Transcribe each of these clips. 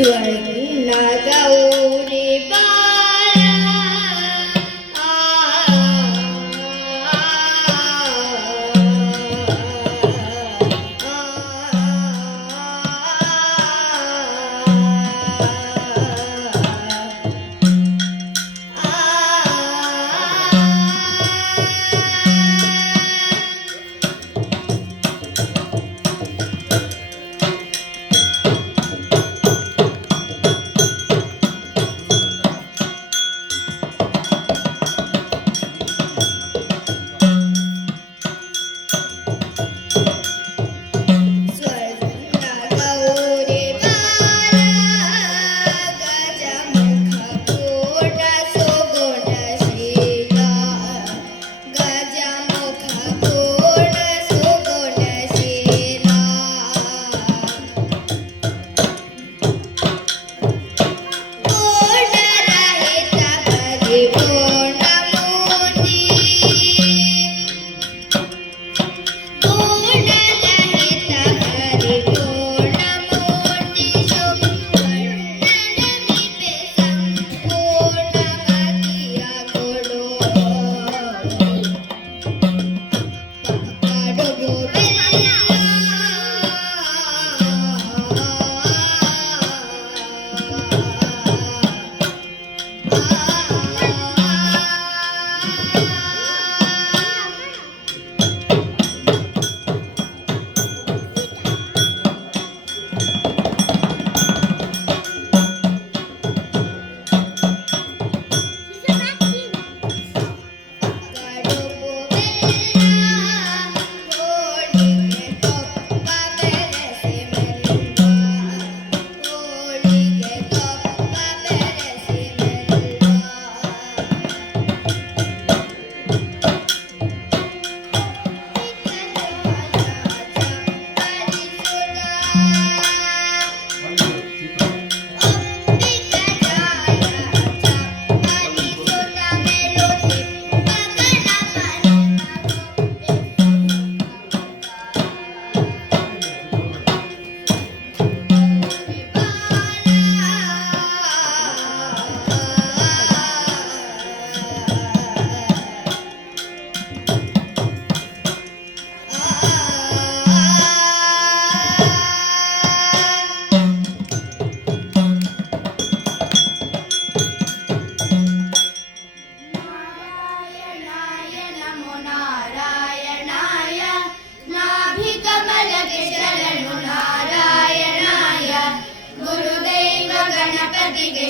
ಸ್ವರ್ಣ ಗೌರಿ ಬಾಲ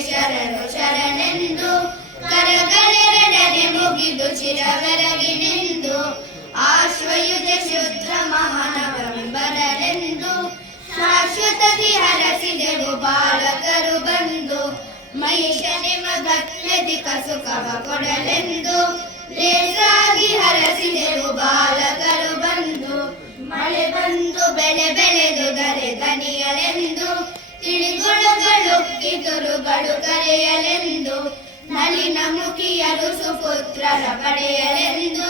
ಶರಣು ಶರಣೆಂದು ಕರಗಳೆರಡನೆ ಮುಗಿದು ಚಿರವೆರಗಿನೆಂದು ಆಶ್ವಯುಜ ಶುದ್ಧ ಮಹಾನವಮಿ ಬರಲೆಂದು ಶಾಶ್ವತದಿ ಹರಸಿದೆವು ಬಾಲಕರು ಬಂದು ಮಹಿಷನಿಮ ಭಕ್ತ್ಯಧಿಕ ಸುಖವ ಕೊಡಲೆಂದು ಲೇಸಾಗಿ ಹರಸಿದೆವು ಬಾಲಕರು ಬಂದು ಮಳೆ ಬಂದು ಬೆಳೆ ಬೆಳೆದು ದರೆ ದನಿಯಲೆಂದು ತಿಳಿಗೊಳಗಳು ಕಿತುರುಗಳು ಕರೆಯಲೆಂದು ನಲಿನ ಮುಖಿಯರು ಸುಪುತ್ರರ ಪಡೆಯಲೆಂದು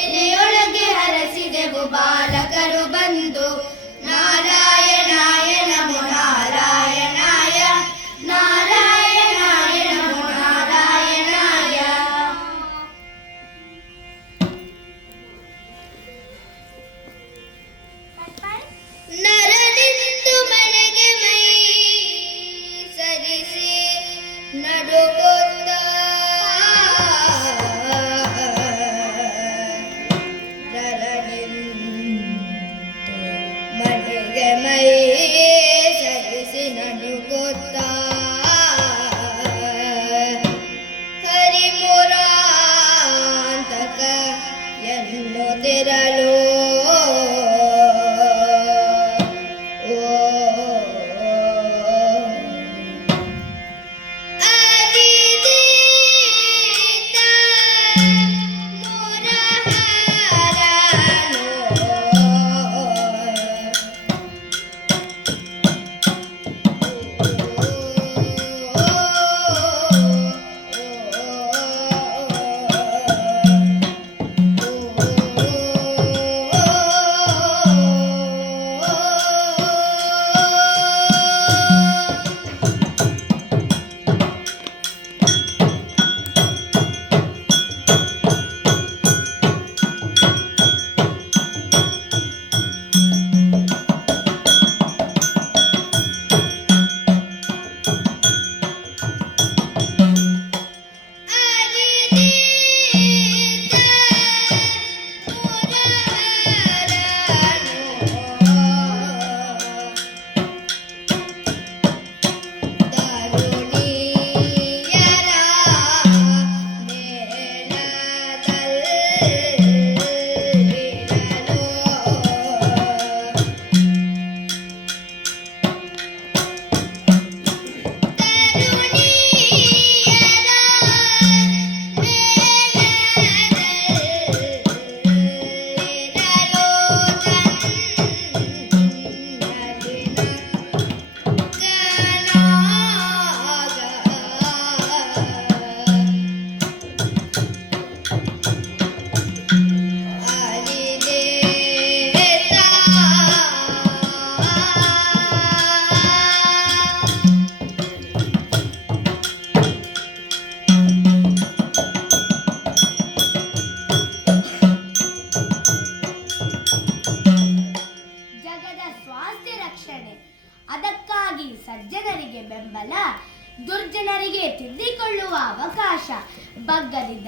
ಎದೆಯೊಳಗೆ ಹರಸಿದೆವು ಬಾಲಕರು ಬಂದು ನಾರಾಯಣಾಯ ನಮೋ ನಾರಾಯಣಾಯ ನಾರಾಯಣಾಯ ನಮೋ ನಾರಾಯಣಾಯ. ನರನಿಂದು ಮನೆಗೆ ಮೈ ಸರಿಸಿ ನಡುಗುತ್ತ ನರನಿಂದು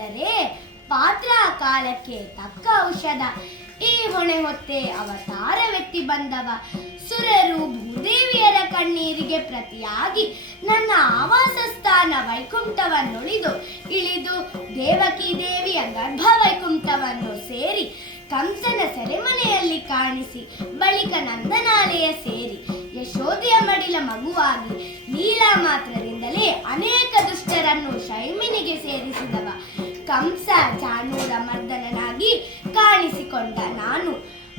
ಆದರೆ ಪಾತ್ರ ಕಾಲಕ್ಕೆ ತಕ್ಕ ಔಷಧ. ಈ ಹೊಣೆ ಹೊತ್ತೆ ಅವತಾರವೆತ್ತಿ ಬಂದವ ಸುರರು ಭೂದೇವಿಯರ ಕಣ್ಣೀರಿಗೆ ಪ್ರತಿಯಾಗಿ ನನ್ನ ಆವಾಸ ಸ್ಥಾನ ವೈಕುಂಠವನ್ನೊಳಿದು ಇಳಿದು ದೇವಕಿ ದೇವಿಯ ಗರ್ಭ ವೈಕುಂಠವನ್ನು ಸೇರಿ ಕಂಸನ ಸೆರೆಮನೆಯಲ್ಲಿ ಕಾಣಿಸಿ ಬಳಿಕ ನಂದನಾಲಯ ಸೇರಿ ಯಶೋದೆಯ ಮಡಿಲ ಮಗುವಾಗಿ ಲೀಲಾ ಮಾತ್ರದಿಂದಲೇ ಅನೇಕ ದುಷ್ಟರನ್ನು ಶೈಮಿನಿಗೆ ಸೇರಿಸಿದವ ಕಂಸ ಚಾಣೂರ ಮರ್ದನನಾಗಿ ಕಾಣಿಸಿಕೊಂಡ ನಾನು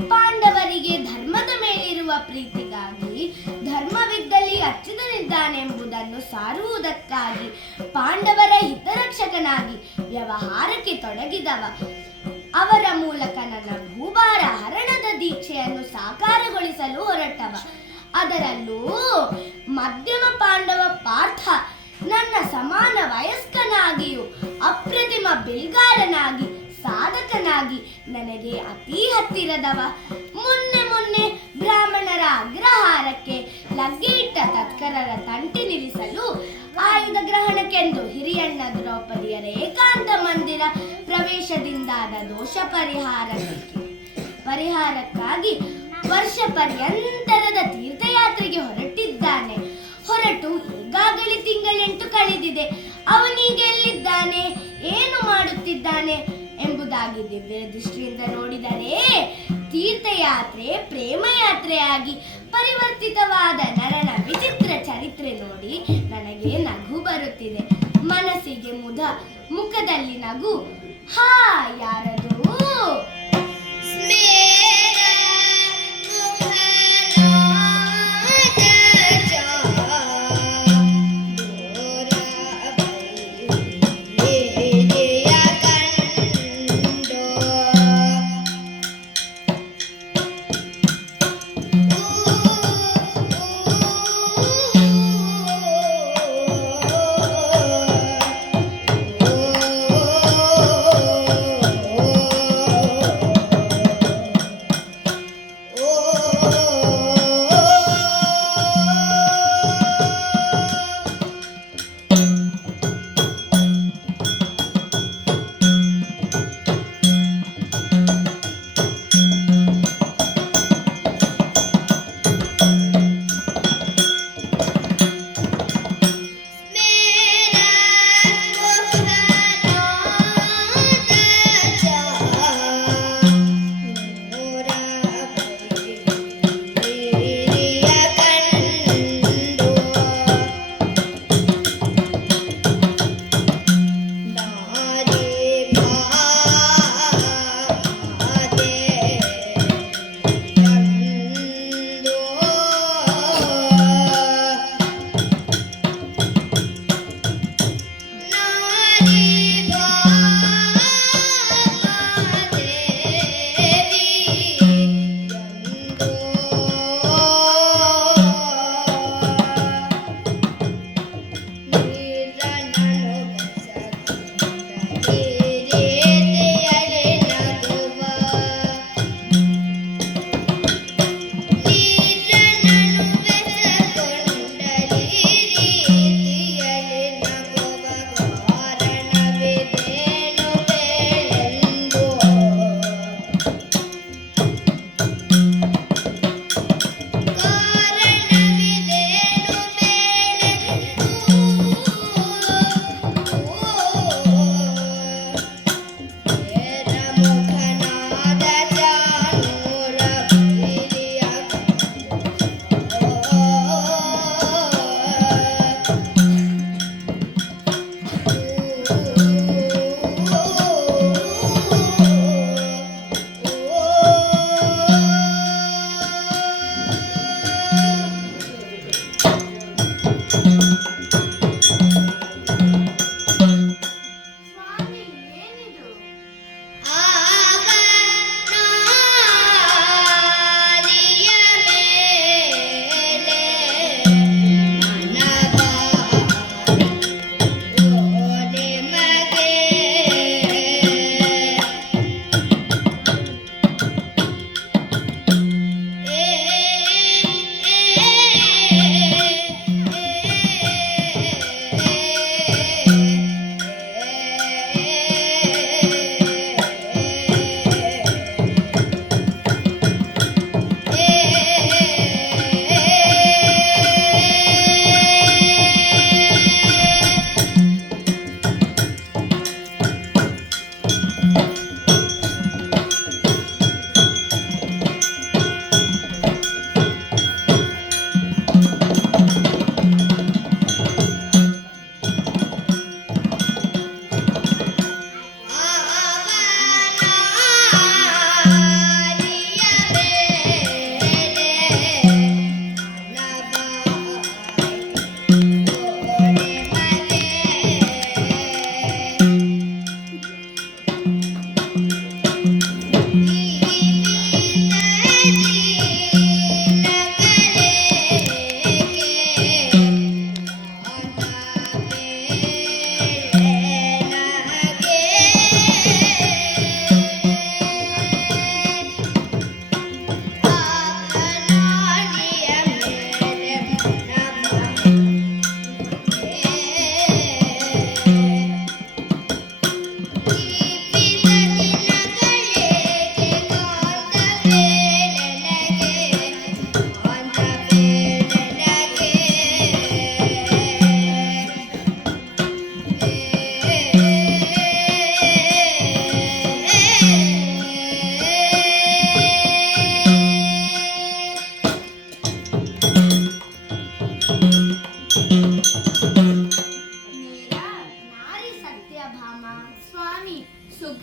ಪಾಂಡವರಿಗೆ ಧರ್ಮದ ಮೇಲಿರುವ ಪ್ರೀತಿಗಾಗಿ ಧರ್ಮವಿದ್ದಲ್ಲಿ ಅಚ್ಯುತನಿದ್ದಾನೆಂಬುದನ್ನು ಸಾರುವುದಕ್ಕಾಗಿ ಪಾಂಡವರ ಹಿತರಕ್ಷಕನಾಗಿ ವ್ಯವಹಾರಕ್ಕೆ ತೊಡಗಿದವ. ಅವರ ಮೂಲಕ ನನ್ನ ಭೂಭಾರ ಹರಣದ ದೀಕ್ಷೆಯನ್ನು ಸಾಕಾರಗೊಳಿಸಲು ಹೊರಟವ. ಅದರಲ್ಲೂ ಮಧ್ಯಮ ಪಾಂಡವ ಪಾರ್ಥ ನನ್ನ ಸಮಾನ ವಯಸ್ಕನಾಗಿಯೂ ಅಪ್ರತಿಮ ಬಿಲ್ಗಾರನಾಗಿ ಸಾಧಕನಾಗಿ ನನಗೆ ಅತೀ ಹತ್ತಿರದವ. ಮೊನ್ನೆ ಬ್ರಾಹ್ಮಣರ ಅಗ್ರಹಾರಕ್ಕೆ ಲಗ್ಗೆ ಇಟ್ಟ ತತ್ಕರರ ತಂಟಿ ನಿಲ್ಲಿಸಲು ಆಯುಧ ಗ್ರಹಣಕ್ಕೆಂದು ಹಿರಿಯಣ್ಣ ದ್ರೌಪದಿಯರ ಏಕಾಂತ ಮಂದಿರ ಪ್ರವೇಶದಿಂದಾದ ದೋಷ ಪರಿಹಾರಕ್ಕಾಗಿ ವರ್ಷ ಪರ್ಯಂತರದ ತೀರ್ಥಯಾತ್ರೆಗೆ ಹೊರಟಿದ್ದಾನೆ. ಹೊರಟು ಈಗಾಗಲೇ ತಿಂಗಳೆಂಟು ಕಳೆದಿದೆ. ಅವನೀಗ ಎಲ್ಲಿದ್ದಾನೆ, ಏನು ಮಾಡುತ್ತಿದ್ದಾನೆ ಎಂಬುದಾಗಿ ದಿವ್ಯ ದೃಷ್ಟಿಯಿಂದ ನೋಡಿದರೆ ತೀರ್ಥಯಾತ್ರೆ ಪ್ರೇಮಯಾತ್ರೆಯಾಗಿ ಪರಿವರ್ತಿತವಾದ ನರನ ವಿಚಿತ್ರ ಚರಿತ್ರೆ ನೋಡಿ ನನಗೆ ನಗು ಬರುತ್ತಿದೆ. ಮನಸ್ಸಿಗೆ ಮುಖದಲ್ಲಿ ನಗು. ಹಾ, ಯಾರದು? Oh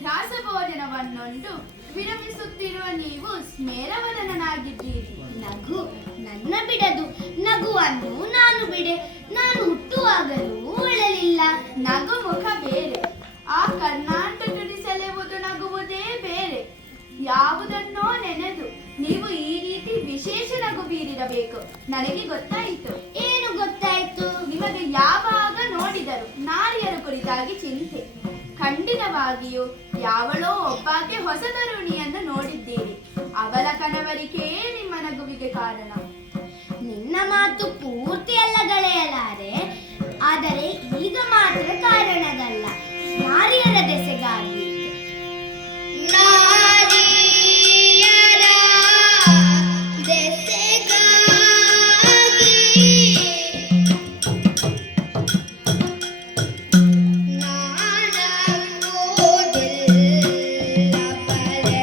ಅಭ್ಯಾಸ ಭೋಜನವನ್ನುಂಡು ವಿರಮಿಸುತ್ತಿರುವ ನೀವು ಸ್ಮೇರವದನನಾಗಿದ್ದೀರಿ. ನಗು ನನ್ನ ಬಿಡದು, ನಗುವನ್ನು ನಾನು ಬಿಡೆ. ನಾನು ಹುಟ್ಟುವಾಗಲೂ ಅಳಲಿಲ್ಲ. ನಗು ಮುಖ ಬೇರೆ, ಆ ಕರ್ನಾಟಕದ ಸೆಳೆವುದು ನಗುವುದೇ ಬೇರೆ. ಯಾವುದನ್ನೋ ನೆನೆದು ನೀವು ಈ ರೀತಿ ವಿಶೇಷ ನಗು ಬೀರಿರಬೇಕು. ನನಗೆ ಗೊತ್ತಾಯಿತು. ಏನು ಗೊತ್ತಾಯ್ತು? ನಿಮಗೆ ಯಾವಾಗ ನೋಡಿದರು ನಾರಿಯರ ಕುರಿತಾಗಿ ಚಿಂತೆ. ಖಂಡಿತವಾಗಿಯೂ ಯಾವಳೋ ಒಬ್ಬಾಕೆ ಹೊಸ ತರುಣಿಯನ್ನು ನೋಡಿದ್ದೀರಿ. ಅವಳ ಕನವರಿಕೆಯೇ ನಿಮ್ಮ ನಗುವಿಗೆ ಕಾರಣ. ನಿನ್ನ ಮಾತು ಪೂರ್ತಿ ಎಲ್ಲ ಗಳೆಯಲಾರೆ, ಆದರೆ ಈಗ ಮಾತ್ರ ಕಾರಣದಲ್ಲ, ನಾರಿಯರ ದೆಸೆಗಾಗಿ. ನಾರಿಯರ ದೆಸೆಗಾಗಿ ನಾನಂಬುದಿಲ್ಲ ಬಲೆ.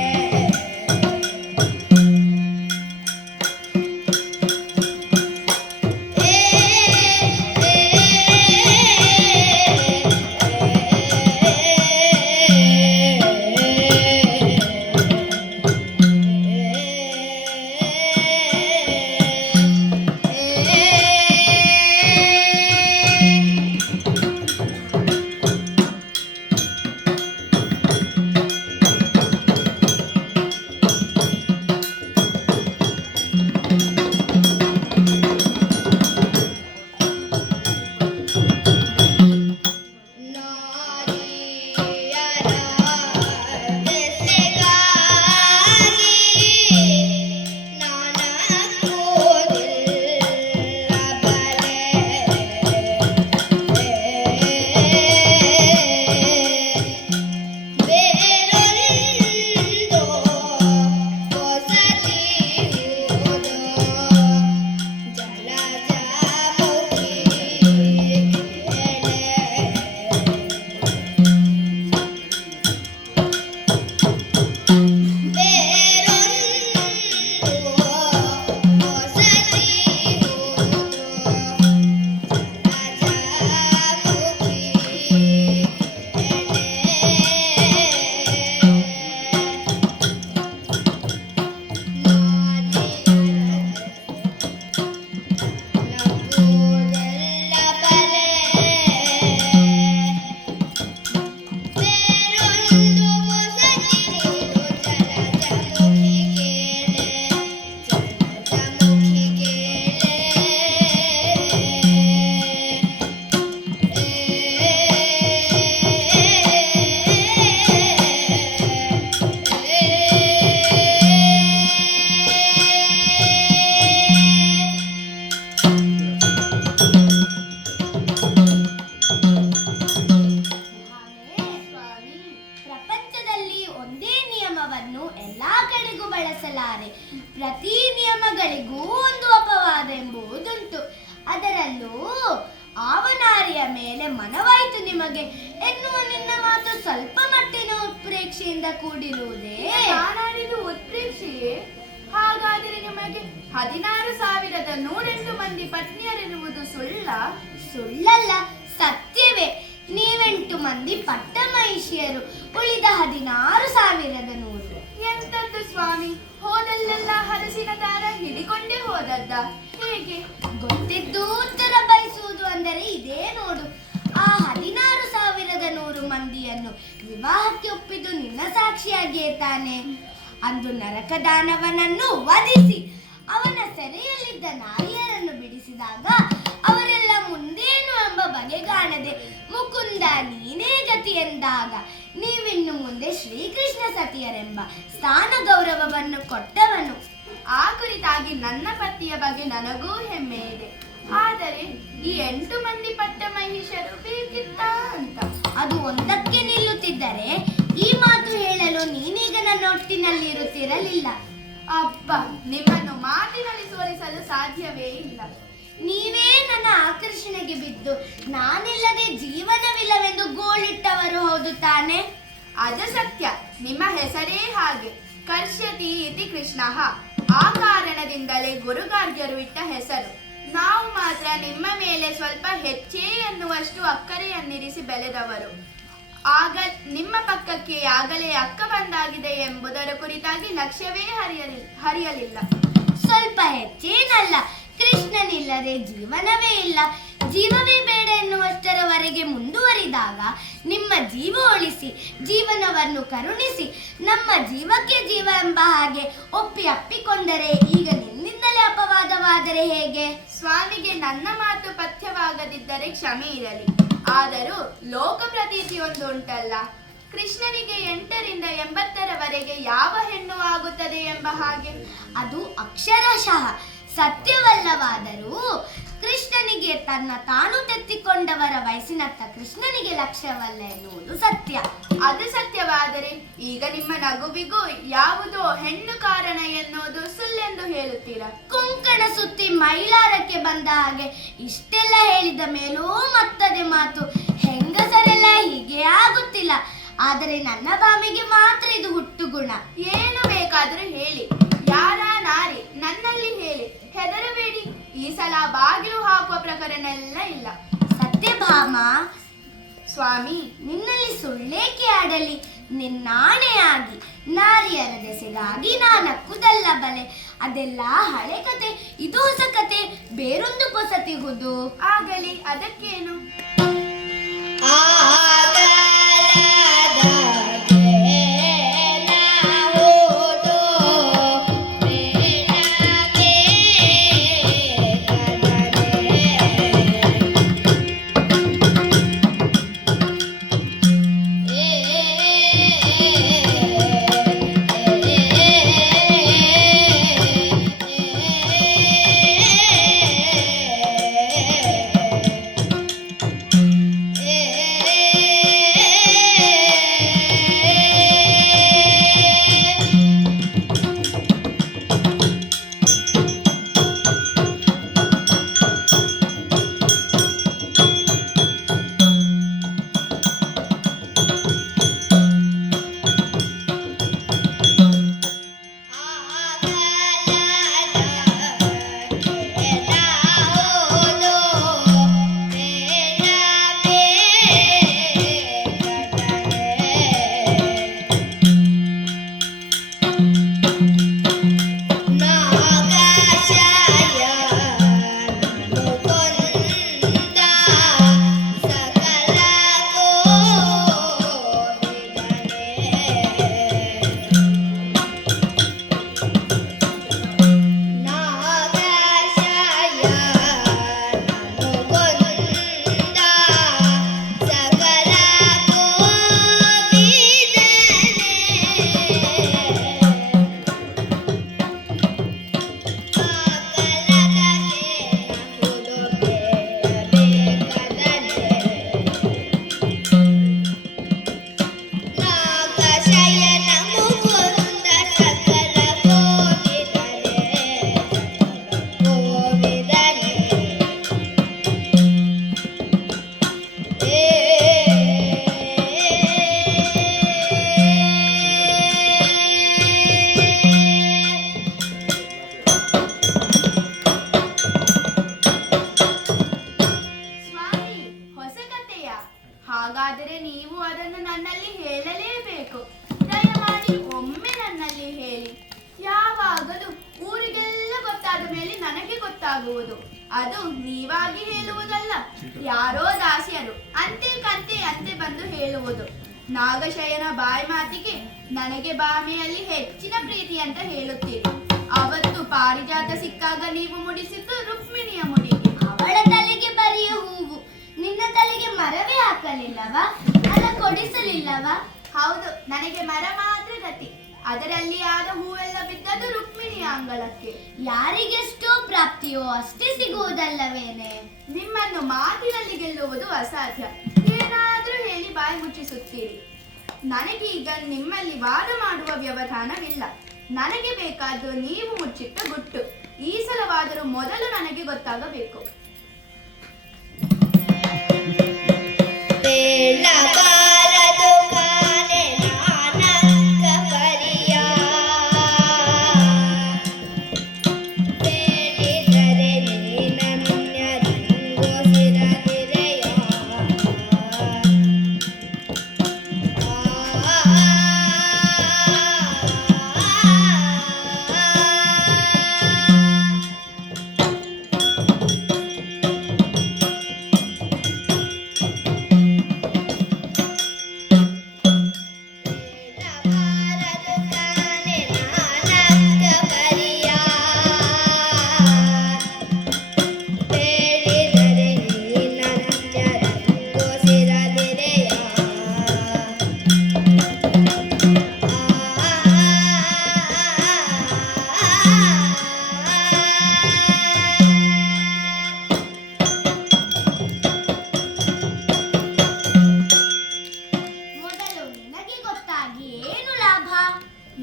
ಪ್ರಪಂಚದಲ್ಲಿ ಒಂದೇ ನಿಯಮವನ್ನು ಎಲ್ಲಾ ಕಡೆಗೂ ಬಳಸಲಾರೆ. ಪ್ರತಿ ನಿಯಮಗಳಿಗೂ ಒಂದು ಅಪವಾದ ಎಂಬುದುಂಟು. ಅದರಲ್ಲೂ ಆವನಾರಿಯ ಮೇಲೆ ಮನವಾಯಿತು ನಿಮಗೆ ಎನ್ನುವ ನಿನ್ನ ಮಾತು ಸ್ವಲ್ಪ ಮಟ್ಟಿನ ಉತ್ಪ್ರೇಕ್ಷೆಯಿಂದ ಕೂಡಿರುವುದೇ? ನಾನಾಡಿದು ಉತ್ಪ್ರೇಕ್ಷೆಯೇ? ಹಾಗಾದರೆ ನಿಮಗೆ 16,108 ಮಂದಿ ಪತ್ನಿಯರಿರುವುದು ಸುಳ್ಳ? ಸುಳ್ಳಲ್ಲ, ಸತ್ಯವೇ. ನೀವೆಂಟು ಮಂದಿ ಪಟ್ಟಮಹಿಷಿಯರು, ಉಳಿದ 16,100. ಎಂತದ್ದು ಸ್ವಾಮಿ, ಹೋದಲ್ಲೆಲ್ಲ ಹಲಸಿನ ದಾರ ಹಿಡಿಕೊಂಡೇ ಹೋದದ್ದ? ಹೇಗೆ? ಗೊತ್ತಿದ್ದು ಉತ್ತರ ಬಯಸುವುದು ಅಂದರೆ ಇದೇ ನೋಡು. ಆ 16,100 ಮಂದಿಯನ್ನು ವಿವಾಹಕ್ಕೆ ಒಪ್ಪಿದ್ದು ನಿನ್ನ ಸಾಕ್ಷಿಯಾಗಿಯೇ ತಾನೆ. ಅಂದು ನರಕದಾನವನನ್ನು ವಧಿಸಿ ಅವನ ಸೆರೆಯಲ್ಲಿದ್ದ ನಾರಿಯರನ್ನು ಬಿಡಿಸಿದಾಗ ಅವರೆಲ್ಲ ಮುಂದೇನು ಎಂಬ ಬಗೆಗಾಣದೆ ಮುಕುಂದ ನೀನೇ ಗತಿ ಎಂದಾಗ ನೀವಿನ್ನು ಮುಂದೆ ಶ್ರೀಕೃಷ್ಣ ಸತಿಯರೆಂಬ ಸ್ಥಾನ ಗೌರವವನ್ನು ಕೊಟ್ಟವನು. ಆ ಕುರಿತಾಗಿ ನನ್ನ ಪತಿಯ ಬಗ್ಗೆ ನನಗೂ ಹೆಮ್ಮೆ ಇದೆ. ಆದರೆ ಈ 8 ಮಂದಿ ಪಟ್ಟ ಮಹಿಷರು ಬೇಕಿತ್ತ ಅಂತ. ಅದು ಒಂದಕ್ಕೆ ನಿಲ್ಲುತ್ತಿದ್ದರೆ ಈ ಮಾತು ಹೇಳಲು ನೀನೀಗ ನನ್ನ ಒಟ್ಟಿನಲ್ಲಿ ಇರುತ್ತಿರಲಿಲ್ಲ. ಅಬ್ಬ, ನಿಮ್ಮನ್ನು ಮಾತಿನಲ್ಲಿ ಸೋಲಿಸಲು ಸಾಧ್ಯವೇ ಇಲ್ಲ. ನೀವೇ ನನ್ನ ಆಕರ್ಷಣೆಗೆ ಬಿದ್ದು ನಾನಿಲ್ಲದೆ ಜೀವನವಿಲ್ಲವೆಂದು ಗೋಳಿಟ್ಟವರು ಹೌದು ತಾನೆ? ಅದು ಸತ್ಯ. ನಿಮ್ಮ ಹೆಸರೇ ಹಾಗೆ, ಕರ್ಷ್ಯತಿ ಇತಿ ಕೃಷ್ಣಃ. ಆ ಕಾರಣದಿಂದಲೇ ಗುರುಗಾರ್ಗ್ಯರು ಇಟ್ಟ ಹೆಸರು. ನಾವು ಮಾತ್ರ ನಿಮ್ಮ ಮೇಲೆ ಸ್ವಲ್ಪ ಹೆಚ್ಚೇ ಎನ್ನುವಷ್ಟು ಅಕ್ಕರೆಯನ್ನಿರಿಸಿ ಬೆಳೆದವರು. ಆಗ ನಿಮ್ಮ ಪಕ್ಕಕ್ಕೆ ಆಗಲೇ ಅಕ್ಕ ಬಂದಾಗಿದೆ ಎಂಬುದರ ಕುರಿತಾಗಿ ಲಕ್ಷ್ಯವೇ ಹರಿಯಲಿಲ್ಲ. ಸ್ವಲ್ಪ ಹೆಚ್ಚೇನಲ್ಲ, ಕೃಷ್ಣನಿಲ್ಲದೆ ಜೀವನವೇ ಇಲ್ಲ. ಜೀವವೇ ಬೇಡ ಎನ್ನುವಷ್ಟರವರೆಗೆ ಮುಂದುವರಿದಾಗ ನಿಮ್ಮ ಜೀವ ಉಳಿಸಿ, ಜೀವನವನ್ನು ಕರುಣಿಸಿ, ನಮ್ಮ ಜೀವಕ್ಕೆ ಜೀವ ಎಂಬ ಹಾಗೆ ಅಪ್ಪಿಕೊಂಡರೆ ಈಗ ನಿನ್ನಿಂದಲೇ ಅಪವಾದವಾದರೆ ಹೇಗೆ? ಸ್ವಾಮಿಗೆ ನನ್ನ ಮಾತು ಪಥ್ಯವಾಗದಿದ್ದರೆ ಕ್ಷಮೆ ಇರಲಿ. ಆದರೂ ಲೋಕ ಪ್ರತೀತಿಯೊಂದು ಉಂಟಲ್ಲ, ಕೃಷ್ಣನಿಗೆ 8ರಿಂದ 80ರವರೆಗೆ ಯಾವ ಹೆಣ್ಣು ಆಗುತ್ತದೆ ಎಂಬ ಹಾಗೆ. ಅದು ಅಕ್ಷರಶಃ ಸತ್ಯವಲ್ಲವಾದರೂ ಕೃಷ್ಣನಿಗೆ ತನ್ನ ತಾನು ತೆತ್ತಿಕೊಂಡವರ ವಯಸ್ಸಿನತ್ತ ಕೃಷ್ಣನಿಗೆ ಲಕ್ಷ್ಯವಲ್ಲ ಎನ್ನುವುದು ಸತ್ಯ. ಅದು ಸತ್ಯವಾದರೆ ಈಗ ನಿಮ್ಮ ನಗುವಿಗೂ ಯಾವುದೋ ಹೆಣ್ಣು ಕಾರಣ ಎನ್ನುವುದು ಸುಳ್ಳೆಂದು ಹೇಳುತ್ತೀರಾ? ಕೊಂಕಣ ಸುತ್ತಿ ಮೈಲಾರಕ್ಕೆ ಬಂದ ಹಾಗೆ ಇಷ್ಟೆಲ್ಲ ಹೇಳಿದ ಮೇಲೂ ಮತ್ತದೇ ಮಾತು. ಹೆಂಗಸರೆಲ್ಲ ಹೀಗೆ ಆಗುತ್ತಿಲ್ಲ, ಆದರೆ ನನ್ನ ಬಾಮಿಗೆ ಮಾತ್ರ ಇದು ಹುಟ್ಟು ಗುಣ. ಏನು ಬೇಕಾದರೂ ಹೇಳಿ, ಯಾರ ನಾರಿ ನನ್ನಲ್ಲಿ ಹೇಳಿ, ಹೆದರಬೇಡಿ. ಈ ಸಲ ಬಾಗಿಲು ಹಾಕುವ ಪ್ರಕರಣ ಎಲ್ಲ ಇಲ್ಲ. ಸತ್ಯಭಾಮ, ಸ್ವಾಮಿ ನಿನ್ನಲ್ಲಿ ಸುಳ್ಳೇಕೆ ಆಡಲಿ? ನಿನ್ನಾಣೆಯಾಗಿ ನಾರಿಯರ ದೆಸೆಗಾಗಿ ನಾನಕ್ಕುದಲ್ಲ ಬಲೆ. ಅದೆಲ್ಲ ಹಳೆ ಕತೆ, ಇದು ಹೊಸ ಕತೆ, ಬೇರೊಂದು ಹೊಸತಿಗುದು. ಆಗಲಿ, ಅದಕ್ಕೇನು? ಹಾಗಾದರೆ ನೀವು ಅದನ್ನು ನನ್ನಲ್ಲಿ ಹೇಳಲೇಬೇಕು. ದಯಮಾಡಿ ಒಮ್ಮೆ ನನ್ನಲ್ಲಿ ಹೇಳಿ. ಯಾವಾಗಲೂ ಊರಿಗೆಲ್ಲ ಗೊತ್ತಾದ ಮೇಲೆ ನನಗೆ ಗೊತ್ತಾಗುವುದು. ಅದು ನೀವಾಗಿ ಹೇಳುವುದಲ್ಲ, ಯಾರೋ ದಾಸಿಯರು ಅಂತೆ ಕಂತೆ ಅಂತೆ ಬಂದು ಹೇಳುವುದು. ನಾಗಶಯನ ಬಾಯಿ ಮಾತಿಗೆ ನನಗೆ ಬಾಮೆಯಲ್ಲಿ ಹೆಚ್ಚಿನ ಪ್ರೀತಿ ಅಂತ ಹೇಳುತ್ತೀರಿ. ಅವತ್ತು ಪಾರಿಜಾತ ಸಿಕ್ಕಾಗ ನೀವು ಮುಡಿಸಿದ್ದು ರುಕ್ಮಿಣಿಯ ಮುಡಿಗೆ. ಅವಳ ತಲೆಗೆ ಬರಿಯ ಹೂವು, ನಿನ್ನ ತಲೆಗೆ ಮರವೇ ಹಾಕಲಿಲ್ಲವಾ? ಅಲ್ಲ, ಕೊಡಿಸಲಿಲ್ಲವಾ? ಹೌದು, ನನಗೆ ಮರ ಮಾತ್ರ ಗತಿ. ಅದರಲ್ಲಿ ಆದ ಹೂವೆಲ್ಲ ಬಿದ್ದದ್ದು ರುಕ್ಮಿಣಿಯ ಅಂಗಳಕ್ಕೆ. ಯಾರಿಗೆಷ್ಟೋ ಪ್ರಾಪ್ತಿಯೋ ಅಷ್ಟೇ ಸಿಗುವುದಲ್ಲವೇನೆ? ನಿಮ್ಮನ್ನು ಮಾತಿನಲ್ಲಿ ಗೆಲ್ಲುವುದು ಅಸಾಧ್ಯ. ಏನಾದ್ರೂ ಹೇಳಿ ಬಾಯಿ ಮುಚ್ಚಿಸುತ್ತೀರಿ. ನನಗೀಗ ನಿಮ್ಮಲ್ಲಿ ವಾದ ಮಾಡುವ ವ್ಯವಧಾನವಿಲ್ಲ. ನನಗೆ ಬೇಕಾದ್ದು ನೀವು ಮುಚ್ಚಿಟ್ಟ ಗುಟ್ಟು. ಈ ಸಲವಾದರೂ ಮೊದಲು ನನಗೆ ಗೊತ್ತಾಗಬೇಕು.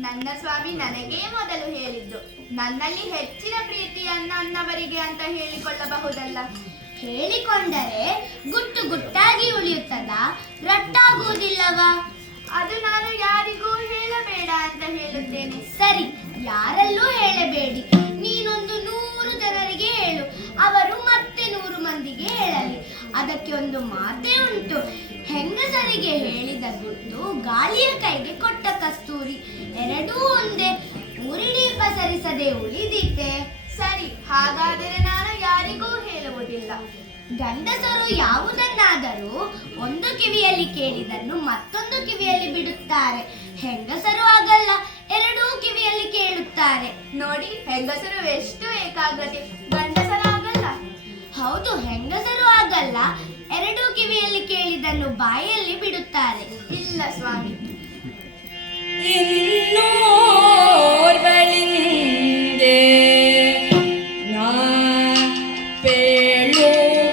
ನನ್ನ ಸ್ವಾಮಿ ನನಗೇ ಮೊದಲು ಹೇಳಿದ್ದು. ನನ್ನಲ್ಲಿ ಹೆಚ್ಚಿನ ಪ್ರೀತಿಯನ್ನ ಅನ್ನವರಿಗೆ ಅಂತ ಹೇಳಿಕೊಳ್ಳಬಹುದಲ್ಲ. ಹೇಳಿಕೊಂಡರೆ ಗುಟ್ಟು ಗುಟ್ಟಾಗಿ ಉಳಿಯುತ್ತದ, ರಟ್ಟಾಗುವುದಿಲ್ಲವಾ? ಅದು ನಾನು ಯಾರಿಗೂ ಹೇಳಬೇಡ ಅಂತ ಹೇಳುತ್ತೇನೆ. ಸರಿ, ಯಾರಲ್ಲೂ ಹೇಳಬೇಡಿ. ನೀನೊಂದು 100 ಜನರಿಗೆ ಹೇಳು, ಅವರು ಮತ್ತೆ 100 ಮಂದಿಗೆ ಹೇಳಲಿ. ಅದಕ್ಕೆ ಒಂದು ಮಾತೇ ಉಂಟು, ಹೆಂಗಸರಿಗೆ ಹೇಳಿದ ಗುಟ್ಟು ಗಾಳಿಯ ಕೈಗೆ ಕೊಟ್ಟ ಕಸ್ತೂರಿ, ಎರಡೂ ಒಂದೇ. ಉರುಳಿ ಪಸರಿಸದೆ ಉಳಿದೀತೆ. ಸರಿ, ಹಾಗಾದರೆ ನಾನು ಯಾರಿಗೂ ಹೇಳುವುದಿಲ್ಲ. ಗಂಡಸರು ಯಾವುದನ್ನಾದರೂ ಒಂದು ಕಿವಿಯಲ್ಲಿ ಕೇಳಿದನ್ನು ಮತ್ತೊಂದು ಕಿವಿಯಲ್ಲಿ ಬಿಡುತ್ತಾರೆ. ಹೆಂಗಸರು ಆಗಲ್ಲ, ಎರಡೂ ಕಿವಿಯಲ್ಲಿ ಕೇಳುತ್ತಾರೆ. ನೋಡಿ, ಹೆಂಗಸರು ಎಷ್ಟು ಏಕಾಗ್ರತೆ, ಗಂಡಸರಾಗಲ್ಲ. ಹೌದು, ಹೆಂಗಸರು ಆಗಲ್ಲ, ಎರಡೂ ಕಿವಿಯಲ್ಲಿ ಕೇಳಿದನ್ನು ಬಾಯಲ್ಲಿ ಬಿಡುತ್ತಾರೆ. ಇಲ್ಲ ಸ್ವಾಮಿ. ಇನ್ನೋರ್ವಳಿಂಗೆ ನಾ ಪೇಳುವವಳಲ್ಲ.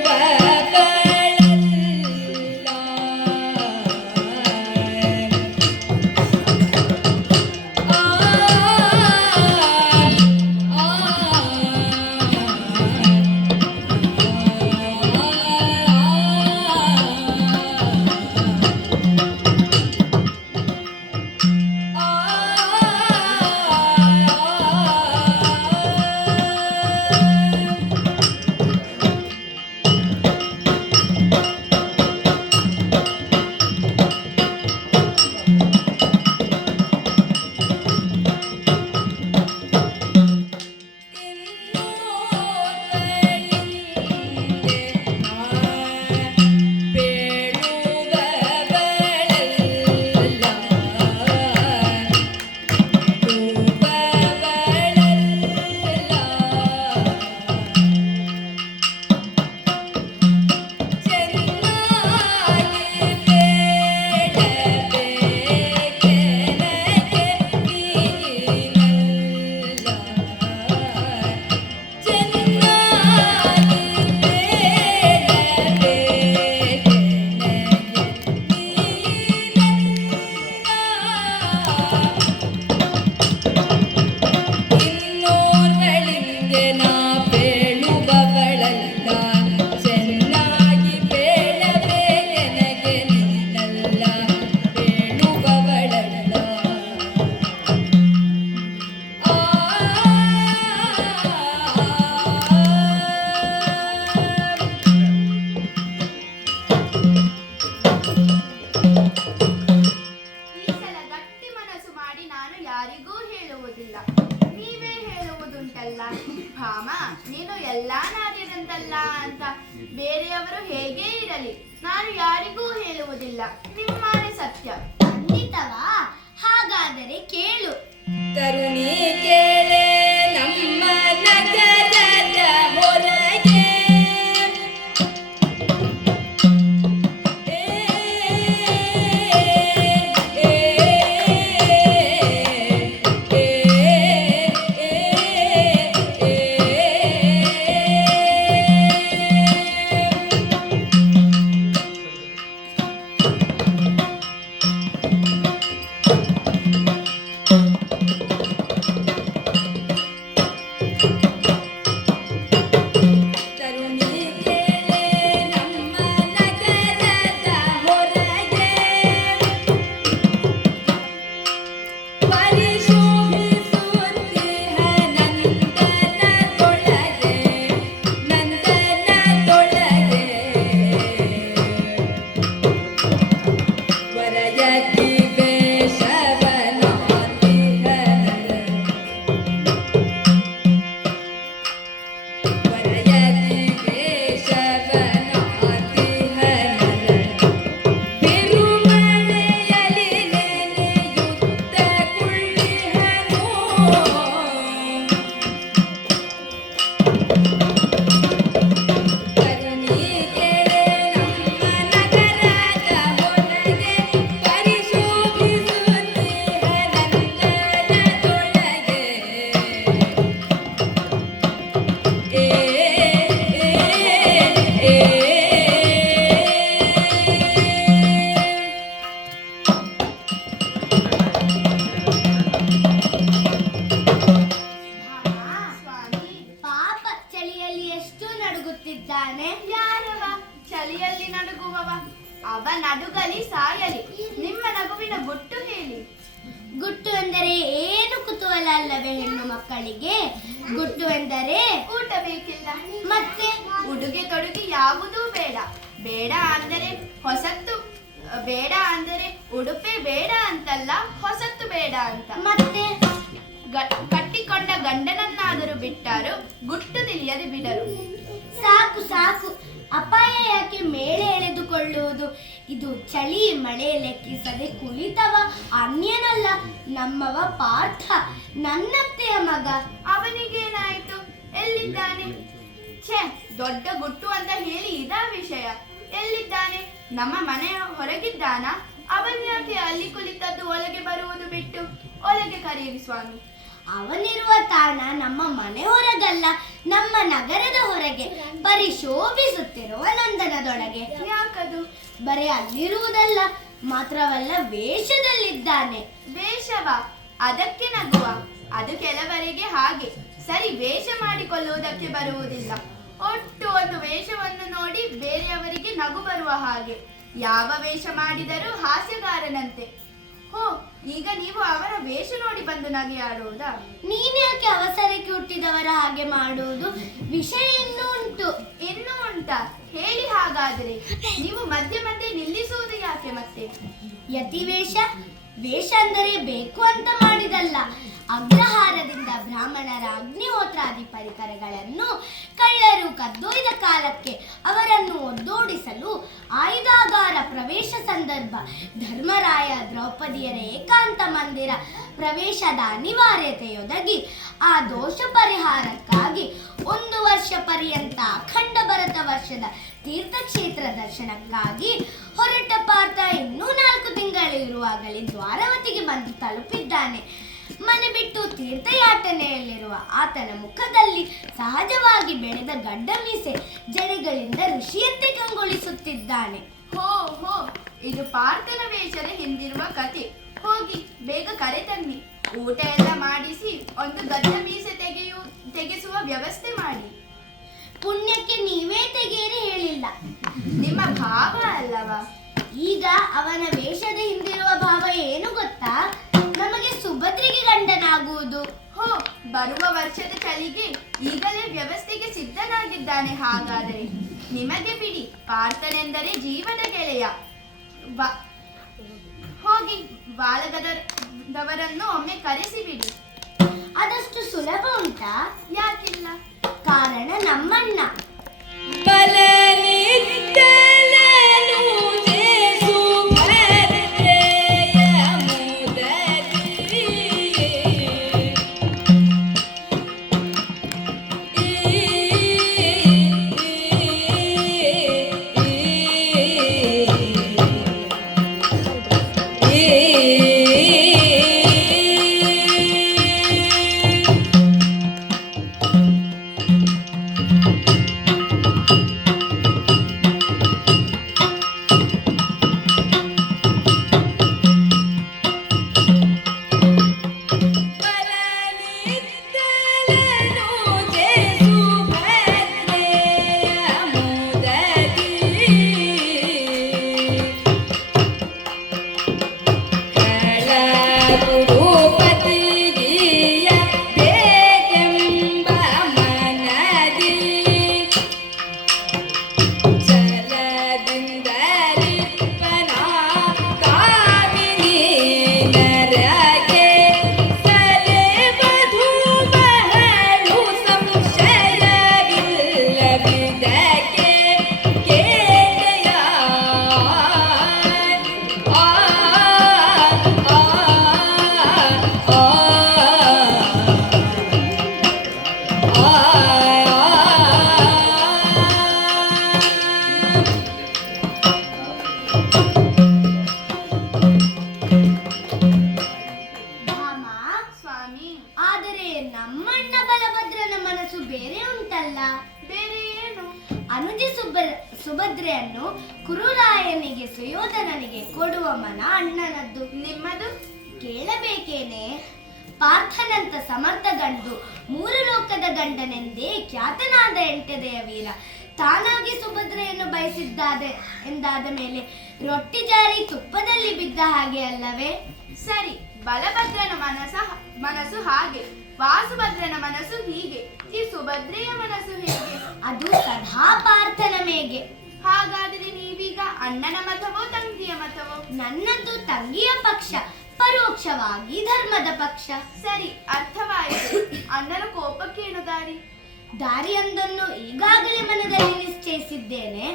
ಆ ಯಾರಿಗೂ ಹೇಳುವುದಿಲ್ಲ. ನೀವೇ ಹೇಳುವುದುಂಟಲ್ಲ, ಭಾಮ ನೀನು ಎಲ್ಲಾ ನಾರ್ಯರಂತಲ್ಲ ಅಂತ. ಬೇರೆಯವರು ಹೇಗೇ ಇರಲಿ, ನಾನು ಯಾರಿಗೂ ಹೇಳುವುದಿಲ್ಲ. ನಿಮ್ಮನೆ ಸತ್ಯ. ಖಂಡಿತವಾ? ಹಾಗಾದರೆ ಕೇಳು. ತರುಣಿ ಕೇಳೆ ನಮ್ಮ ನಗರದ ಹೊರಗೆ ಅಲ್ಲವೇ ಹೆಣ್ಣು ಮಕ್ಕಳಿಗೆ? ಗುಟ್ಟು ಎಂದರೆ ಊಟ ಬೇಕಿಲ್ಲ, ಮತ್ತೆ ಉಡುಗೆ ತೊಡುಗೆ ಯಾವುದೂ ಬೇಡ. ಬೇಡ ಅಂದರೆ ಹೊಸತ್ತು ಬೇಡ ಅಂದರೆ ಉಡುಪೆ ಬೇಡ ಅಂತಲ್ಲ, ಹೊಸತ್ತು ಬೇಡ ಅಂತ. ಮತ್ತೆ ಕಟ್ಟಿಕೊಂಡ ಗಂಡನನ್ನಾದರೂ ಬಿಟ್ಟರು, ಗುಟ್ಟು ತಿಳಿಯದೆ ಬಿಡರು. ಸಾಕು ಸಾಕು, ಅಪಾಯ ಯಾಕೆ ಮೇಲೆ ಎಳೆದುಕೊಳ್ಳುವುದು? ಇದು ಚಳಿ ಮಳೆ ಲೆಕ್ಕಿಸದೆ ಕುಳಿತವ ಅನ್ಯನಲ್ಲ, ನಮ್ಮವ ಪಾರ್ಥ, ನನ್ನತ್ತೆಯ ಮಗ. ಅವನಿಗೇನಾಯ್ತು? ಎಲ್ಲಿದ್ದಾನೆ? ಛೇ, ದೊಡ್ಡ ಗುಟ್ಟು ಅಂತ ಹೇಳಿ ಇದಾ ವಿಷಯ. ಎಲ್ಲಿದ್ದಾನೆ? ನಮ್ಮ ಮನೆಯ ಹೊರಗಿದ್ದಾನ? ಅವನ್ಯಾಕೆ ಅಲ್ಲಿ ಕುಳಿತದ್ದು ಒಳಗೆ ಬರುವುದು ಬಿಟ್ಟು? ಒಳಗೆ ಕರೆಯಿರಿ ಸ್ವಾಮಿ. ಅವನಿರುವ ತಾಣ ನಮ್ಮ ಮನೆ ಹೊರಗಲ್ಲ, ನಮ್ಮ ನಗರದ ಹೊರಗೆ, ಪರಿಶೋಭಿಸುತ್ತಿರುವ ನಂದನದೊಳಗೆ. ಯಾಕದು? ಬರೀ ಅಲ್ಲಿರುವುದಲ್ಲ, ಮಾತ್ರವಲ್ಲ ವೇಷದಲ್ಲಿದ್ದಾನೆ. ವೇಷವ? ಅದಕ್ಕೆ ನಗುವ? ಅದು ಕೆಲವರಿಗೆ ಹಾಗೆ. ಸರಿ, ವೇಷ ಮಾಡಿಕೊಳ್ಳುವುದಕ್ಕೆ ಬರುವುದಿಲ್ಲ. ಒಟ್ಟು ಒಂದು ವೇಷವನ್ನು ನೋಡಿ ಬೇರೆಯವರಿಗೆ ನಗು ಬರುವ ಹಾಗೆ. ಯಾವ ವೇಷ ಮಾಡಿದರೂ ಹಾಸ್ಯಗಾರನಂತೆ. ಹೋ, ಈಗ ನೀವು ಅವರ ವೇಷ ನೋಡಿ ಬಂದು ನಗೆಯಾಡುವುದಾ? ನೀನ್ಯಾಕೆ ಅವಸರಕ್ಕೆ ಹುಟ್ಟಿದವರ ಹಾಗೆ ಮಾಡುವುದು? ವಿಷಯ ಇನ್ನೂ ಉಂಟು. ಇನ್ನೂ ಉಂಟಾ? ಹೇಳಿ ಹಾಗಾದರೆ. ನೀವು ಮಧ್ಯೆ ಮಧ್ಯೆ ನಿಲ್ಲಿಸುವುದು ಯಾಕೆ ಮತ್ತೆ? ಯತಿವೇಷ? ವೇಷ ಅಂದರೆ ಬೇಕು ಅಂತ ಮಾಡಿದಲ್ಲ. ಅಗ್ರಹಾರದಿಂದ ಬ್ರಾಹ್ಮಣರ ಅಗ್ನಿಹೋತ್ರಾದಿ ಪರಿಕರಗಳನ್ನು ಕಳ್ಳರು ಕದ್ದೊಯ್ದ ಕಾಲಕ್ಕೆ ಅವರನ್ನು ಒದ್ದೋಡಿಸಲು ಆಯುಧಾಗಾರ ಪ್ರವೇಶ ಸಂದರ್ಭ, ಧರ್ಮರಾಯ ದ್ರೌಪದಿಯರ ಏಕಾಂತ ಮಂದಿರ ಪ್ರವೇಶದ ಅನಿವಾರ್ಯತೆಯೊದಗಿ ಆ ದೋಷ ಪರಿಹಾರಕ್ಕಾಗಿ 1 ವರ್ಷ ಪರ್ಯಂತ ಅಖಂಡ ಭರತ ವರ್ಷದ ತೀರ್ಥಕ್ಷೇತ್ರ ದರ್ಶನಕ್ಕಾಗಿ ಹೊರಟ ಪಾರ್ಥ ಇನ್ನೂ 4 ತಿಂಗಳು ಇರುವಾಗಲೇ ದ್ವಾರವತಿಗೆ ಬಂದು ತಲುಪಿದ್ದಾನೆ. ಮನೆ ಬಿಟ್ಟು ತೀರ್ಥಯಾಟನೆಯಲ್ಲಿರುವ ಆತನ ಮುಖದಲ್ಲಿ ಸಹಜವಾಗಿ ಬೆಳೆದ ಗಡ್ಡ ಮೀಸೆ ಜಡೆಗಳಿಂದ ಋಷಿಯಂತೆ ಕಂಗೊಳಿಸುತ್ತಿದ್ದಾನೆ. ಹೋ ಹೋ, ಇದು ಪಾರ್ಥನ ವೇಷದ ಹಿಂದಿರುವ ಕತೆ. ಹೋಗಿ ಬೇಗ ಕರೆ ತನ್ನಿ. ಊಟ ಎಲ್ಲ ಮಾಡಿಸಿ ಒಂದು ಗಡ್ಡ ಮೀಸೆ ತೆಗೆಸುವ ವ್ಯವಸ್ಥೆ ಮಾಡಿ. ಪುಣ್ಯಕ್ಕೆ ನೀವೇ ತೆಗೆಯರಿ ಹೇಳಿಲ್ಲ. ನಿಮ್ಮ ಭಾವ ಅಲ್ಲವಾ? ಈಗ ಅವನ ವೇಷದ ಹಿಂದಿರುವ ಭಾವ ಏನು ಗೊತ್ತಾ? ನಮಗೆ ಸುಭದ್ರಿಗೆ ಗಂಡನಾಗುವುದು. ಹೋ, ಬರುವ ವರ್ಷದ ಚಳಿಗೆ ಈಗಲೇ ವ್ಯವಸ್ಥೆಗೆ ಸಿದ್ಧನಾಗಿದ್ದಾನೆ. ಹಾಗಾದರೆ ನಿಮಗೆ ಬಿಡಿ, ಪಾರ್ಥನೆಂದರೆ ಜೀವದ ಗೆಳೆಯ. ಹೋಗಿ ಬಾಲಗದವರನ್ನು ಒಮ್ಮೆ ಕರೆಸಿ ಬಿಡಿ. ಅದಷ್ಟು ಸುಲಭ ಉಂಟಾ? ಯಾಕಿಲ್ಲ? ಕಾರಣ ನಮ್ಮಣ್ಣ. ಸುಭದ್ರೆಯನ್ನು ಕುರುರಾಯನಿಗೆ ಸುಯೋಧನನಿಗೆ ಕೊಡುವ ಮನ ಅಣ್ಣನದ್ದು. ನಿಮ್ಮದು? ಕೇಳಬೇಕೇನೆ. ಪಾರ್ಥನಂತ ಸಮರ್ಥ ಗಂಡು, 3 ಲೋಕದ ಗಂಡನೆಂದೇ ಖ್ಯಾತನಾದ 8ದೆಯ ವೀರ ತಾನಾಗಿ ಸುಭದ್ರೆಯನ್ನು ಬಯಸಿದ್ದಾದೆ ಎಂದಾದ ಮೇಲೆ ರೊಟ್ಟಿ ಜಾರಿ ತುಪ್ಪದಲ್ಲಿ ಬಿದ್ದ ಹಾಗೆ ಅಲ್ಲವೇ? ಸರಿ, ಬಲಭದ್ರನ ಮನಸ್ಸು ಹಾಗೆ, ವಾಸುಭದ್ರನ ಮನಸ್ಸು ಹೀಗೆ, ಈ ಸುಭದ್ರೆಯ ಮನಸ್ಸು ಹೇಗೆ? ಅದು ಸದಾ ಪಾರ್ಥನ ಮೇಗೆ. ಹಾಗಾದರೆ ನೀವೀಗ ಅಣ್ಣನ ಮತವೋ ತಂಗಿಯ ಮತವೋ? ನನ್ನದು ತಂಗಿಯ ಪಕ್ಷ, ಪರೋಕ್ಷವಾಗಿ ಧರ್ಮದ ಪಕ್ಷ. ಸರಿ, ಅರ್ಥವಾಯಿತು. ಅಣ್ಣನ ಕೋಪಕ್ಕೇನು ದಾರಿ? ದಾರಿಯೊಂದನ್ನು ಈಗಾಗಲೇ ಮನದಲ್ಲಿ ನಿಶ್ಚಯಿಸಿದ್ದೇನೆ.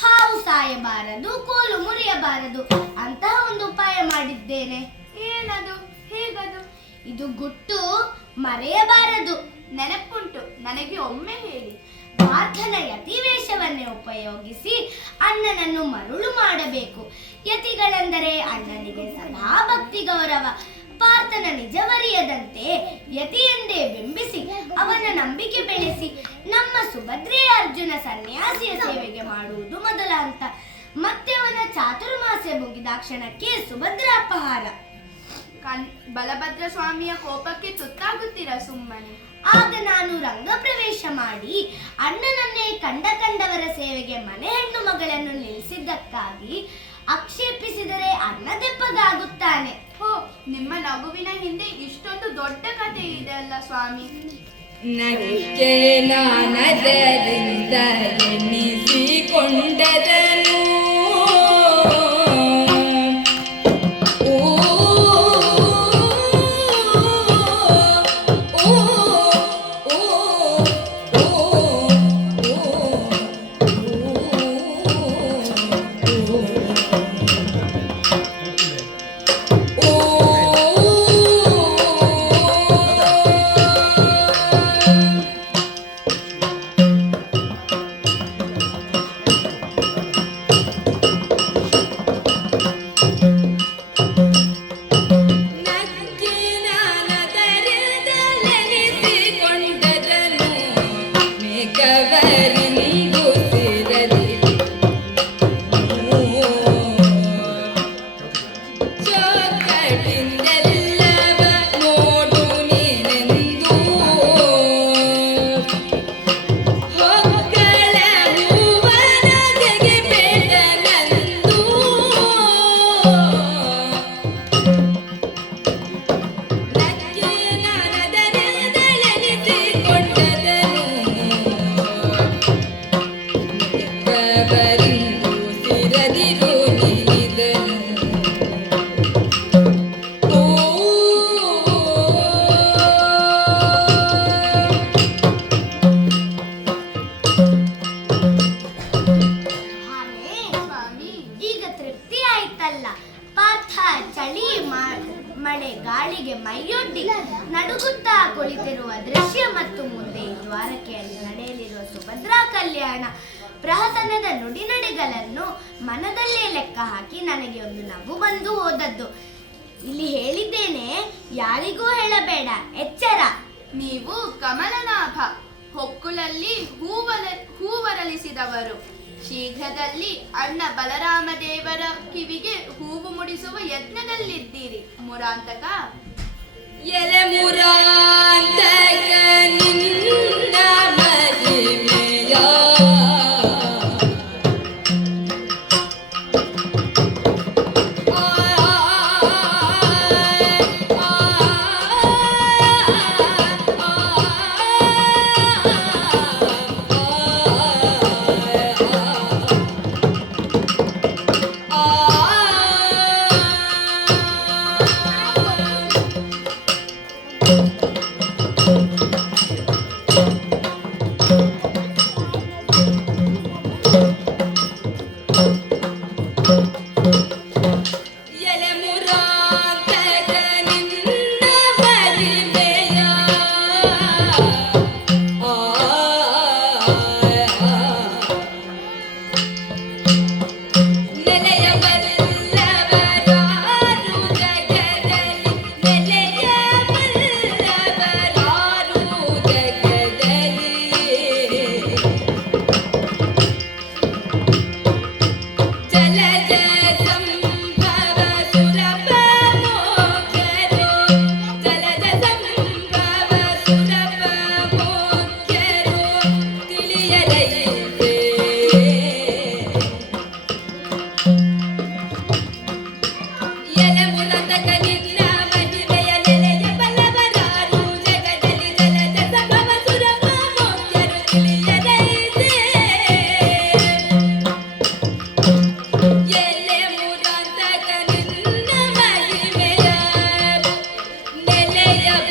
ಹಾವು ಸಾಯಬಾರದು, ಕೋಲು ಮುರಿಯಬಾರದು, ಅಂತಹ ಒಂದು ಉಪಾಯ ಮಾಡಿದ್ದೇನೆ. ಏನದು? ಹೇಗದು? ಇದು ಗುಟ್ಟು ಮರೆಯಬಾರದು. ನೆನಪುಂಟು, ನನಗೆ ಒಮ್ಮೆ ಹೇಳಿ. ಪಾರ್ಥನ ಯತಿವೇಷವನ್ನೇ ಉಪಯೋಗಿಸಿ ಅಣ್ಣನನ್ನು ಮರುಳು ಮಾಡಬೇಕು. ಯತಿಗಳೆಂದರೆ ಅಣ್ಣನಿಗೆ ಸದಾ ಭಕ್ತಿ ಗೌರವ. ಪಾರ್ಥನ ನಿಜವರಿಯದಂತೆ ಯತಿ ಎಂದೇ ಬಿಂಬಿಸಿ ಅವನ ನಂಬಿಕೆ ಬೆಳೆಸಿ ನಮ್ಮ ಸುಭದ್ರೆಯ ಅರ್ಜುನ ಸನ್ಯಾಸಿಯ ಸೇವೆಗೆ ಮಾಡುವುದು ಮೊದಲ ಹಂತ. ಮತ್ತೆ ಅವನ ಚಾತುರ್ಮಾಸ್ಯ ಮುಗಿದ ಕ್ಷಣಕ್ಕೆ ಸುಭದ್ರ ಅಪಹಾರ. ಬಲಭದ್ರ ಸ್ವಾಮಿಯ ಕೋಪಕ್ಕೆ ತುತ್ತಾಗುತ್ತೀರಾ ಸುಮ್ಮನೆ? ಆಗ ನಾನು ರಂಗ ಪ್ರವೇಶ ಮಾಡಿ ಅಣ್ಣನನ್ನೇ ಕಂಡವರ ಸೇವೆಗೆ ಮನೆ ಹೆಣ್ಣು ಮಗಳನ್ನು ನಿಲ್ಲಿಸಿದ್ದಕ್ಕಾಗಿ ಆಕ್ಷೇಪಿಸಿದರೆ ಅಣ್ಣ ದೆಪ್ಪಗಾಗುತ್ತಾನೆ. ಹೋ, ನಿಮ್ಮ ನಗುವಿನ ಹಿಂದೆ ಇಷ್ಟೊಂದು ದೊಡ್ಡ ಕಥೆ ಇದೆ ಅಲ್ಲ ಸ್ವಾಮಿ. ನಕ್ಕೆ ನಾನದರಿಂದ ಎನ್ನಿಸಿಕೊಂಡದನು. ಮಳೆ ಗಾಳಿಗೆ ಮೈಯೊಡ್ಡಿ ನಡುಗುತ್ತಾ ಕುಳಿತಿರುವ ದೃಶ್ಯ ಮತ್ತು ಮುಂದೆ ದ್ವಾರಕೆಯಲ್ಲಿ ನಡೆಯಲಿರುವ ಸುಭದ್ರಾ ಕಲ್ಯಾಣ ಪ್ರಹಸನದ ನುಡಿನಡೆಗಳನ್ನು ಮನದಲ್ಲೇ ಲೆಕ್ಕ ಹಾಕಿ ನನಗೆ ಒಂದು ನಗು ಬಂದು ಹೋದದ್ದು. ಇಲ್ಲಿ ಹೇಳಿದ್ದೇನೆ, ಯಾರಿಗೂ ಹೇಳಬೇಡ, ಎಚ್ಚರ. ನೀವು ಕಮಲನಾಭ, ಹೊಕ್ಕುಲಲ್ಲಿ ಹೂವರಳಿಸಿದವರು. ಶೀಘ್ರದಲ್ಲಿ ಅಣ್ಣ ಬಲರಾಮ ದೇವರ ಕಿವಿಗೆ ಹೂವು ಮುಡಿಸುವ ಯತ್ನದಲ್ಲಿದ್ದೀರಿ. ಮುರಾಂತಕ ಎಲೆ ಮುರಾಂತಕ ನಿನ್ನ ಮಹಿಮೆಯ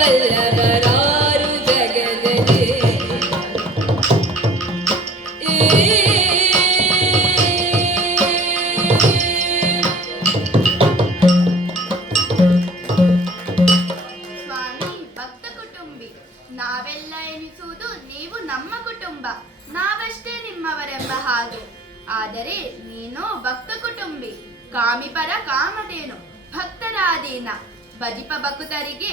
ಬಲ್ಲವರಾರು ಜಗದಲ್ಲಿ ಸ್ವಾಮಿ ಭಕ್ತ ಕುಟುಂಬಿ, ನಾವೆಲ್ಲ ಎನಿಸುವುದು ನೀವು ನಮ್ಮ ಕುಟುಂಬ, ನಾವಷ್ಟೇ ನಿಮ್ಮವರೆಂಬ ಹಾಗೆ. ಆದರೆ ನೀನು ಭಕ್ತ ಕುಟುಂಬಿ, ಕಾಮಿಪರ ಕಾಮಧೇನು, ಭಕ್ತರ ಅಧೀನ, ಭಜಿಪ ಭಕ್ತರಿಗೆ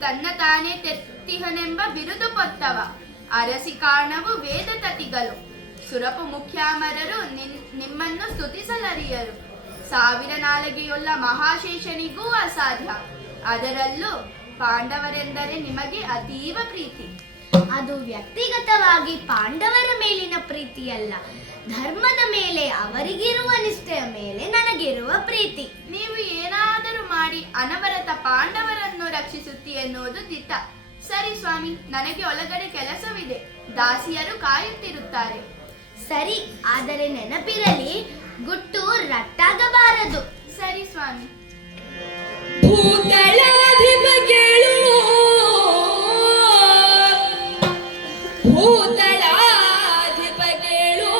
ತನ್ನ ತಾನೇ ತೆತ್ತಿಹನೆಂಬ ಬಿರುದು ಪೊತ್ತವ, ಅರಸಿ ಕಾರಣವು ವೇದ ತತಿಗಳು, ಸುರಪು ಮುಖ್ಯಾಮರರು ನಿಮ್ಮನ್ನು ಸ್ತುತಿಸಲರಿಯರು, ಸಾವಿರ ನಾಲಿಗೆಯುಳ್ಳ ಮಹಾಶೇಷನಿಗೂ ಅಸಾಧ್ಯ, ಅದರಲ್ಲೂ ಪಾಂಡವರೆಂದರೆ ನಿಮಗೆ ಅತೀವ ಪ್ರೀತಿ. ಅದು ವ್ಯಕ್ತಿಗತವಾಗಿ ಪಾಂಡವರ ಮೇಲಿನ ಪ್ರೀತಿಯಲ್ಲ, ಧರ್ಮದ ಮೇಲೆ ಅವರಿಗಿರುವ ನಿಷ್ಠೆಯ ಮೇಲೆ ನನಗಿರುವ ಪ್ರೀತಿ. ನೀವು ಏನಾದರೂ ಮಾಡಿ ಅನವರತ ಪಾಂಡವರನ್ನು ರಕ್ಷಿಸುತ್ತಿ ಎನ್ನುವುದು ದಿಟ್ಟ. ಸರಿ ಸ್ವಾಮಿ, ನನಗೆ ಒಳಗಡೆ ಕೆಲಸವಿದೆ, ದಾಸಿಯರು ಕಾಯುತ್ತಿರುತ್ತಾರೆ. ಸರಿ, ಆದರೆ ನೆನಪಿರಲಿ, ಗುಟ್ಟು ರಟ್ಟಾಗಬಾರದು. ಸರಿ ಸ್ವಾಮಿ. ಭೂತಳಾಧಿಪ ಕೇಳು, ಭೂತಳಾಧಿಪ ಕೇಳು,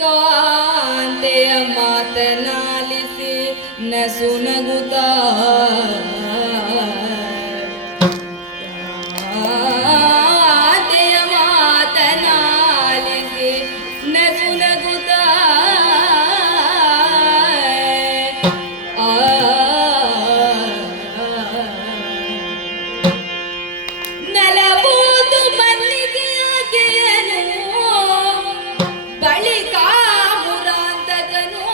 ಕಾಂತೆಯ ಮಾತನಾಲಿಸಿ ನಸುನಗುತ್ತ ಕಾಂತೆಯ ಮಾತನಾಲಿಸಿ ನಸುನಗುತ್ತ ನಲವೂದು ಮಲ್ಲಿಗೆಯಾಗೆಯನು ಬಳಿಕ ಮುರಾಂತಕನು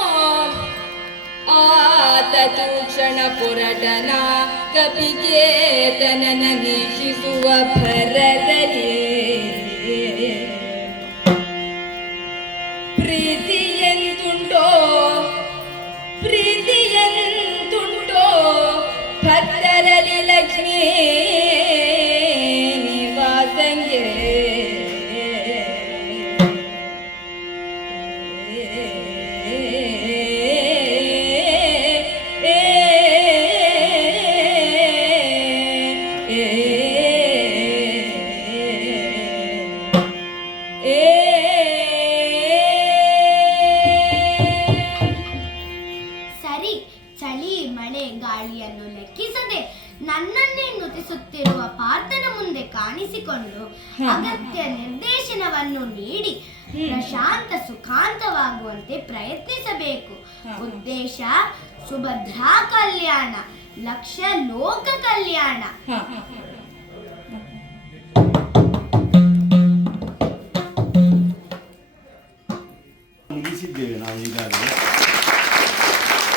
ಆತ ತೂಕ್ಷಣ ಪುರಟನ ಕಪಿಕೇತನನ ನೀಕ್ಷಿಸುವ ಭರದಲ್ಲಿ ಪ್ರೀತಿಯಂತುಂಟೋ ಪ್ರೀತಿಯಂತುಂಟೋ ಭಕ್ತರಲ್ಲಿ ಲಕ್ಷ್ಮೀ ನಿವಾಸಂಗೆ ಸರಿ, ಚಳಿ ಮಳೆ ಗಾಳಿಯನ್ನು ಲೆಕ್ಕಿಸದೆ ನನ್ನನ್ನೇ ನುತಿಸುತ್ತಿರುವ ಪಾರ್ಥನ ಮುಂದೆ ಕಾಣಿಸಿಕೊಂಡು ಅಗತ್ಯ ನಿರ್ದೇಶನವನ್ನು ನೀಡಿ ಪ್ರಶಾಂತ ಸುಖಾಂತವಾಗುವಂತೆ ಪ್ರಯತ್ನಿಸಬೇಕು. ಉದ್ದೇಶ ಸುಭದ್ರಾ ಕಲ್ಯಾಣ, ಲಕ್ಷ್ಯ ಲೋಕ ಕಲ್ಯಾಣ. ಮುಗಿಸಿದ್ದೇವೆ ನಾವು ಈಗಾಗಲೇ.